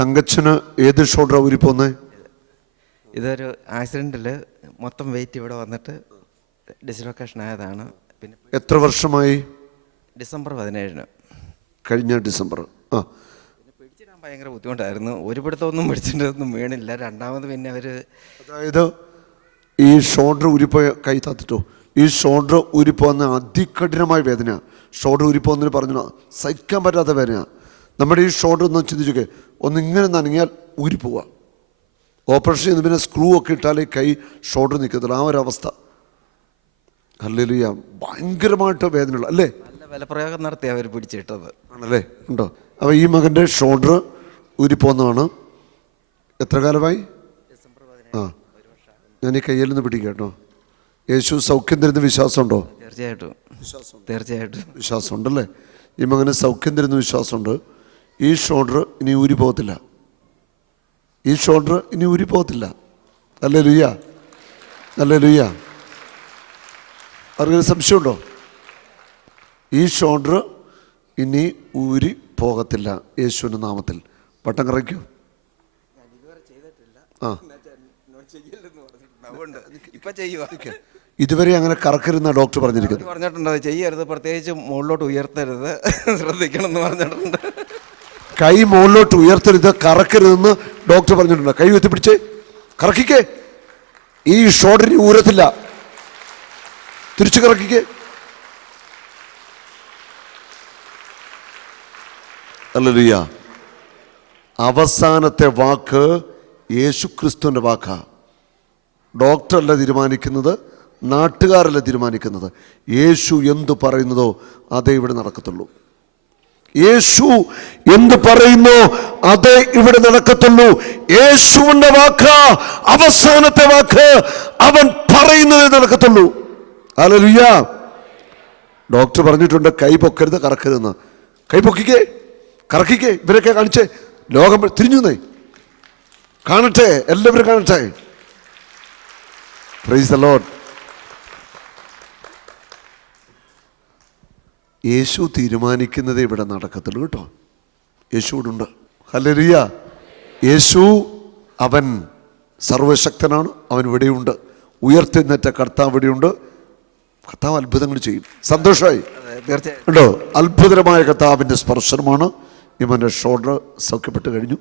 തങ്കച്ചന് ഏത് ഷോൾഡർ ഊരിപ്പോന്നേ? ഇതൊരു ആക്സിഡൻറ്റിൽ മൊത്തം വെയിറ്റ് ഇവിടെ വന്നിട്ട് ഡിസ്ലൊക്കേഷൻ ആയതാണ്. പിന്നെ എത്ര വർഷമായി? ഡിസംബർ 17 കഴിഞ്ഞ ഡിസംബർ. പിന്നെ പിടിച്ചിടാൻ ഭയങ്കര ബുദ്ധിമുട്ടായിരുന്നു. ഒരു പിടുത്തമൊന്നും പിടിച്ചിട്ടൊന്നും വീണില്ല. രണ്ടാമത് പിന്നെ അവർ, അതായത് ഈ ഷോൾഡർ ഊരിപ്പോയ കൈ താത്തിട്ടോ, ഈ ഷോൾഡർ ഊരിപ്പോകുന്ന അതികഠിനമായ വേദന. ഷോൾഡർ ഊരിപ്പോകുന്നതിന് പറഞ്ഞു സഹിക്കാൻ പറ്റാത്ത വേദന. നമ്മുടെ ഈ ഷോൾഡർ ഒന്ന് ചിന്തിച്ചൊക്കെ ഒന്നിങ്ങനെ നനങ്ങിയാൽ ഊരിപ്പോവുക. ഓപ്പറേഷൻ ചെയ്ത് പിന്നെ സ്ക്രൂ ഒക്കെ ഇട്ടാലേ കൈ ഷോൾഡർ നിൽക്കത്തില്ല. ആ ഒരവസ്ഥ. ഹല്ലേലൂയ. ഭയങ്കരമായിട്ട് വേദനയുള്ള അല്ലേ? നല്ല ബലപ്രയോഗം നടത്തി അവർ പിടിച്ചിട്ടത് ആണല്ലേ? ഉണ്ടോ? അപ്പോൾ ഈ മകൻ്റെ ഷോൾഡർ ഊരിപ്പോന്നതാണ്. എത്ര കാലമായി? ഞാൻ ഈ കയ്യിൽ നിന്ന് പിടിക്കാം കേട്ടോ. യേശു സൗഖ്യം തരുന്ന വിശ്വാസമുണ്ടോ? തീർച്ചയായിട്ടും വിശ്വാസമുണ്ടല്ലേ? ഈ മകന് സൗഖ്യം തരുന്ന വിശ്വാസമുണ്ട്. ഈ ഷോൾഡർ ഇനി ഊരി പോകത്തില്ല. ഈ ഷോൾഡർ ഇനി ഊരി പോകത്തില്ല. Hallelujah, hallelujah. ആർക്കൊരു സംശയമുണ്ടോ? ഈ ഷോൾഡർ ഇനി ഊരി പോകത്തില്ല യേശുവിൻ്റെ നാമത്തിൽ. പട്ടം കറയ്ക്കൂ. ഇതുവരെ അങ്ങനെ കറക്കരുതെന്നാണ് ഡോക്ടർ പറഞ്ഞിരിക്കുന്നത്. ചെയ്യരുത്, പ്രത്യേകിച്ച് മുകളിലോട്ട് ഉയർത്തരുത്, ശ്രദ്ധിക്കണം എന്ന് പറഞ്ഞിട്ടുണ്ട്. കൈ മുകളിലോട്ട് ഉയർത്തരുത്, കറക്കരുതെന്ന് ഡോക്ടർ പറഞ്ഞിട്ടുണ്ട്. കൈ ഉയർത്തിപ്പിടിച്ചേ, കറക്കിക്കേ. ഈ ഷോൾഡറിന് ഊരത്തില്ല. തിരിച്ചു കറക്കിക്കേ. ഹല്ലേലൂയ. അവസാനത്തെ വാക്ക് യേശുക്രിസ്തുവിൻ്റെ വാക്കാ. ഡോക്ടറല്ല തീരുമാനിക്കുന്നത്, നാട്ടുകാരല്ല തീരുമാനിക്കുന്നത്. യേശു എന്തു പറയുന്നതോ അതേ ഇവിടെ നടക്കത്തുള്ളൂ. യേശു എന്ത് പറയുന്നു അതേ ഇവിടെ നടക്കത്തുള്ളൂ. യേശുവിന്റെ വാക്ക് അവസാനത്തെ വാക്ക്. അവൻ പറയുന്നതേ നടക്കത്തുള്ളൂ. ഹല്ലേലൂയ. ഡോക്ടർ പറഞ്ഞിട്ടുണ്ട് കൈ പൊക്കരുത്, കറക്കരുതെന്ന്. കൈ പൊക്കിക്കേ, കറക്കിക്കേ. ഇവരൊക്കെ കാണിച്ചേ. ലോകം തിരിഞ്ഞു കാണട്ടെ, എല്ലാവരും കാണട്ടെ. Praise the lord. യേശു തീരുമാനിക്കുന്നതേ ഇവിടെ നടക്കത്തുള്ളൂ കേട്ടോ. യേശു ഇവിടെ ഉണ്ട്. ഹല്ലേലൂയ. യേശു അവൻ സർവശക്തനാണ്. അവൻ ഇവിടെയുണ്ട്. ഉയർത്തെഴുന്നേറ്റ കർത്താവ് ഇവിടെയുണ്ട്. കർത്താവ് അത്ഭുതങ്ങൾ ചെയ്യും. സന്തോഷമായി ഉണ്ടോ? അത്ഭുതകരമായ കർത്താവിൻ്റെ സ്പർശനമാണ്. ഇവൻ്റെ ഷോൾഡർ സൗഖ്യപ്പെട്ട് കഴിഞ്ഞു.